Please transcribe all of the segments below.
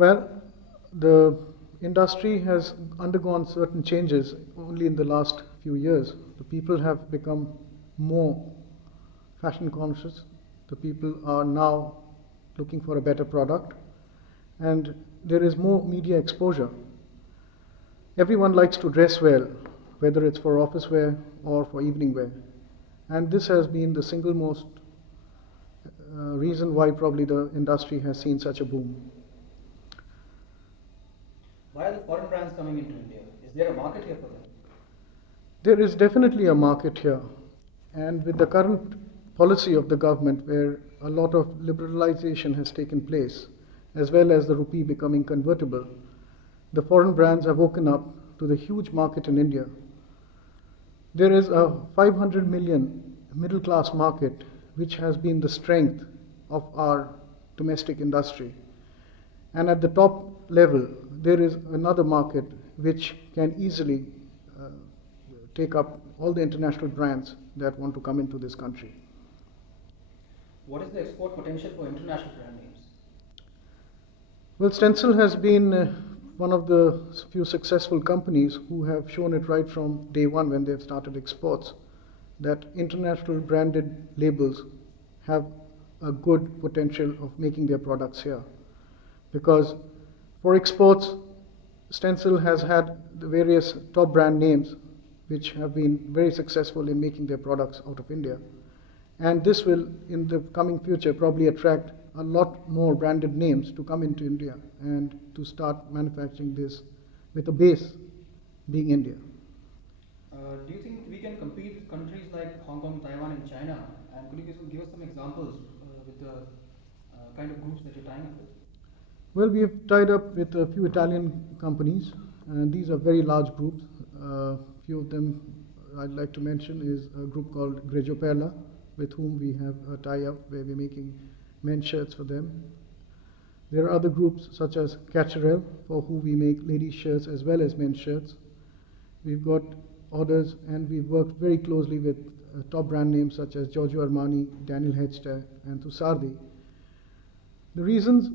Well, the industry has undergone certain changes only in the last few years. The people have become more fashion conscious. The people are now looking for a better product, and there is more media exposure. Everyone likes to dress well, whether it's for office wear or for evening wear. And this has been the single most reason why probably the industry has seen such a boom. Why are the foreign brands coming into India? Is there a market here for them? There is definitely a market here. And with the current policy of the government, where a lot of liberalization has taken place, as well as the rupee becoming convertible, the foreign brands have woken up to the huge market in India. There is a 500 million middle class market, which has been the strength of our domestic industry. And at the top level, there is another market which can easily take up all the international brands that want to come into this country. What is the export potential for international brand names? Well, Stencil has been one of the few successful companies who have shown it right from day one when they've started exports, that international branded labels have a good potential of making their products here. Because for exports, Stencil has had the various top brand names which have been very successful in making their products out of India. And this will, in the coming future, probably attract a lot more branded names to come into India and to start manufacturing this with a base being India. Do you think we can compete with countries like Hong Kong, Taiwan, and China? And could you give us some examples with the kind of groups that you're tying up with? Well, we have tied up with a few Italian companies, and these are very large groups. Few of them I'd like to mention is a group called Grigio Perla, with whom we have a tie-up where we're making men's shirts for them. There are other groups such as Cacharel, for who we make ladies' shirts as well as men's shirts. We've got orders, and we've worked very closely with top brand names such as Giorgio Armani, Daniel Hedster, and Tusardi. The reasons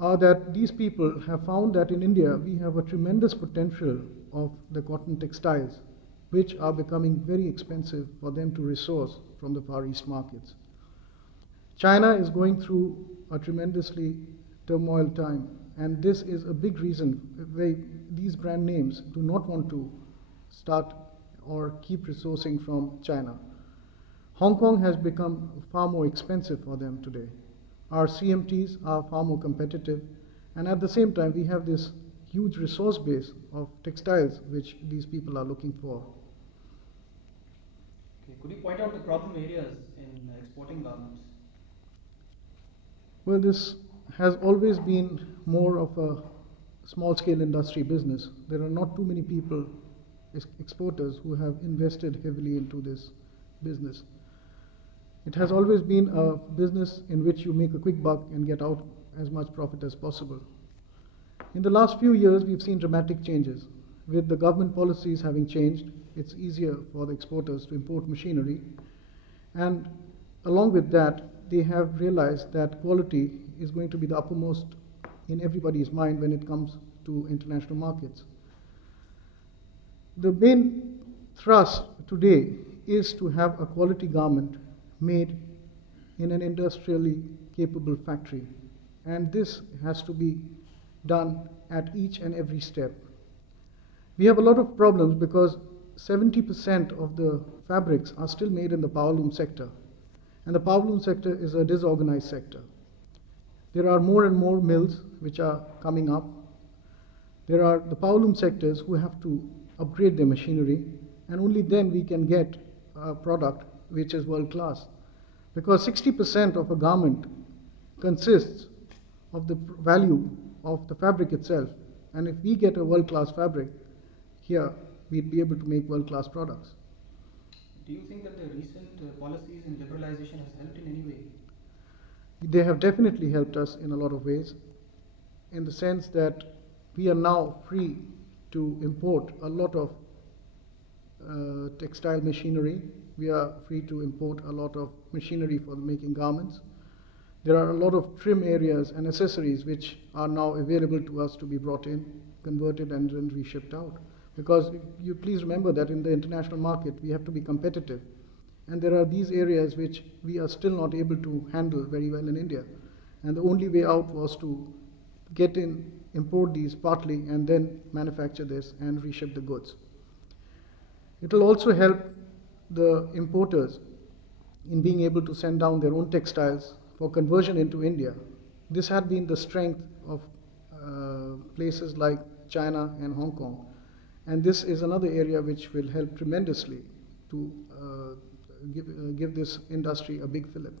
are that these people have found that in India we have a tremendous potential of the cotton textiles, which are becoming very expensive for them to resource from the Far East markets. China is going through a tremendously turmoil time, and this is a big reason why these brand names do not want to start or keep resourcing from China. Hong Kong has become far more expensive for them today. Our CMTs are far more competitive, and at the same time we have this huge resource base of textiles which these people are looking for. Okay. Could you point out the problem areas in exporting garments? Well, this has always been more of a small-scale industry business. There are not too many people, exporters, who have invested heavily into this business. It has always been a business in which you make a quick buck and get out as much profit as possible. In the last few years, we've seen dramatic changes. With the government policies having changed, it's easier for the exporters to import machinery. And along with that, they have realized that quality is going to be the uppermost in everybody's mind when it comes to international markets. The main thrust today is to have a quality garment made in an industrially capable factory. And this has to be done at each and every step. We have a lot of problems because 70% of the fabrics are still made in the powerloom sector. And the powerloom sector is a disorganized sector. There are more and more mills which are coming up. There are the powerloom sectors who have to upgrade their machinery, and only then we can get a product which is world class. Because 60% of a garment consists of the value of the fabric itself. And if we get a world class fabric here, we'd be able to make world class products. Do you think that the recent policies in liberalization has helped in any way? They have definitely helped us in a lot of ways, in the sense that we are now free to import a lot of textile machinery. We are free to import a lot of machinery for making garments. There are a lot of trim areas and accessories which are now available to us to be brought in, converted, and then reshipped out. Because you please remember that in the international market, we have to be competitive. And there are these areas which we are still not able to handle very well in India. And the only way out was to get in, import these partly, and then manufacture this and reship the goods. It will also help the importers in being able to send down their own textiles for conversion into India. This had been the strength of places like China and Hong Kong. And this is another area which will help tremendously to give this industry a big fillip.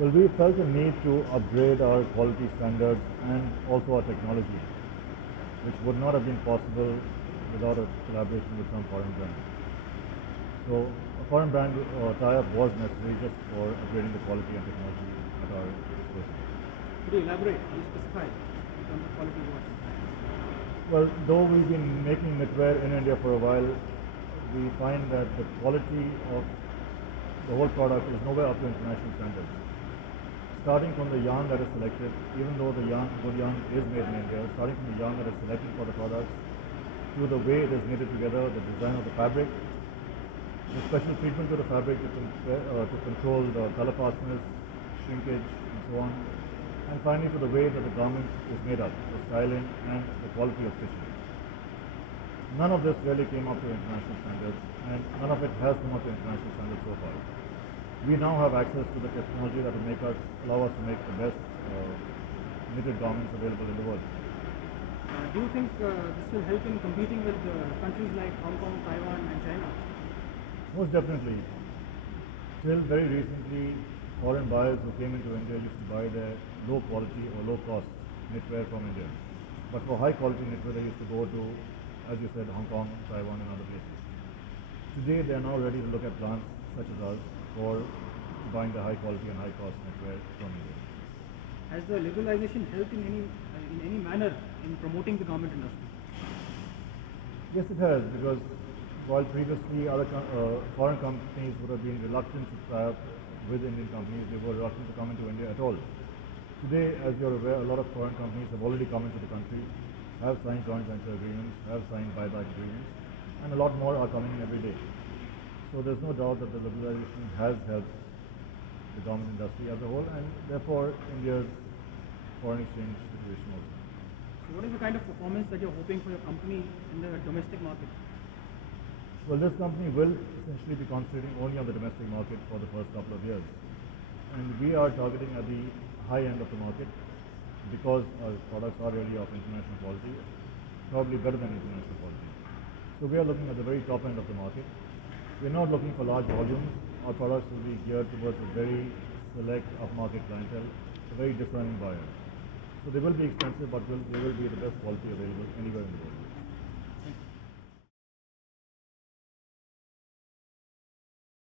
Well, we felt the need to upgrade our quality standards and also our technology, which would not have been possible without a collaboration with some foreign brand. So a foreign brand tie-up was necessary just for upgrading the quality and technology at our disposal. Could you elaborate? Could you specify in terms of quality what? Well, though we've been making knitwear in India for a while, we find that the quality of the whole product is nowhere up to international standards. Starting from the yarn that is selected, even though the good yarn is made in India, starting from the yarn that is selected for the products, to the way it is knitted together, the design of the fabric, the special treatment to the fabric to control the color fastness, shrinkage, and so on, and finally to the way that the garment is made up, the styling and the quality of stitching. None of this really came up to international standards, and none of it has come up to international standards so far. We now have access to the technology that will allow us to make the best knitted garments available in the world. Do you think this will help in competing with countries like Hong Kong, Taiwan, and China? Most definitely. Till very recently, foreign buyers who came into India used to buy their low quality or low cost knitwear from India. But for high quality knitwear, they used to go to, as you said, Hong Kong, Taiwan, and other places. Today, they are now ready to look at plants such as ours for buying the high quality and high cost knitwear from India. Has the liberalization helped in any manner in promoting the garment industry? Yes, it has, because while previously other foreign companies would have been reluctant to tie up with Indian companies, they were reluctant to come into India at all. Today, as you're aware, a lot of foreign companies have already come into the country, have signed joint venture agreements, have signed buyback agreements, and a lot more are coming in every day. So there's no doubt that the liberalization has helped the garment industry as a whole, and therefore India's foreign exchange situation also. So what is the kind of performance that you're hoping for your company in the domestic market? Well, this company will essentially be concentrating only on the domestic market for the first couple of years. And we are targeting at the high end of the market because our products are really of international quality, probably better than international quality. So we are looking at the very top end of the market. We're not looking for large volumes. Our products will be geared towards a very select upmarket clientele, a very discerning buyer. So they will be expensive, but they will be the best quality available anywhere in